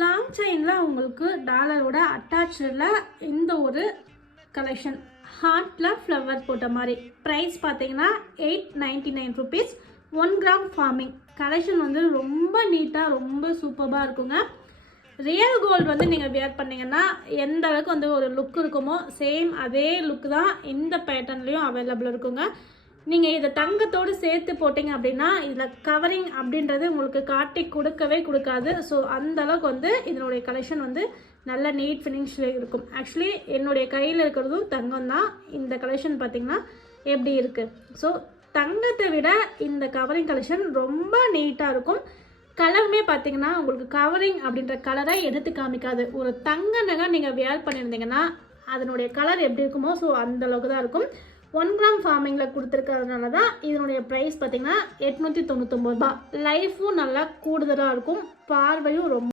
Long செயினில் உங்களுக்கு டாலரோட அட்டாச்சில் இந்த ஒரு கலெக்ஷன் ஹார்ட்டில் ஃப்ளவர் போட்ட மாதிரி ப்ரைஸ் பார்த்தீங்கன்னா 899 ருபீஸ். 1 கிராம் ஃபார்மிங் கலெக்ஷன் வந்து ரொம்ப நீட்டாக ரொம்ப சூப்பராக இருக்குங்க. ரியல் கோல்டு வந்து நீங்கள் வியர் பண்ணிங்கன்னா எந்த அளவுக்கு வந்து ஒரு லுக் இருக்குமோ சேம் அதே லுக் தான் இந்த பேட்டர்ன்லேயும் அவைலபிள் இருக்குங்க. நீங்கள் இதை தங்கத்தோடு சேர்த்து போட்டிங்க அப்படின்னா இதில் கவரிங் அப்படின்றது உங்களுக்கு காட்டி கொடுக்காது. ஸோ அந்த அளவுக்கு வந்து இதனுடைய கலெக்ஷன் வந்து நல்ல நீட் ஃபினிஷில் இருக்கும். ஆக்சுவலி என்னுடைய கையில் இருக்கிறதும் தங்கம் தான். இந்த கலெக்ஷன் பார்த்திங்கன்னா எப்படி இருக்குது. ஸோ தங்கத்தை விட இந்த கவரிங் கலெக்ஷன் ரொம்ப நீட்டாக இருக்கும். கலருமே பார்த்தீங்கன்னா உங்களுக்கு கவரிங் அப்படின்ற கலரை எடுத்து காமிக்காது. ஒரு தங்க நகை நீங்கள் வியர் பண்ணியிருந்தீங்கன்னா அதனுடைய கலர் எப்படி இருக்குமோ ஸோ அந்த அளவுக்கு தான் இருக்கும். 1 கிராம் ஃபார்மிங்கில் கொடுத்துருக்கிறதுனால தான் இதனுடைய ப்ரைஸ் பார்த்தீங்கன்னா 899 ரூபாய். லைஃபும் நல்லா கூடுதலாக இருக்கும், பார்வையும் ரொம்ப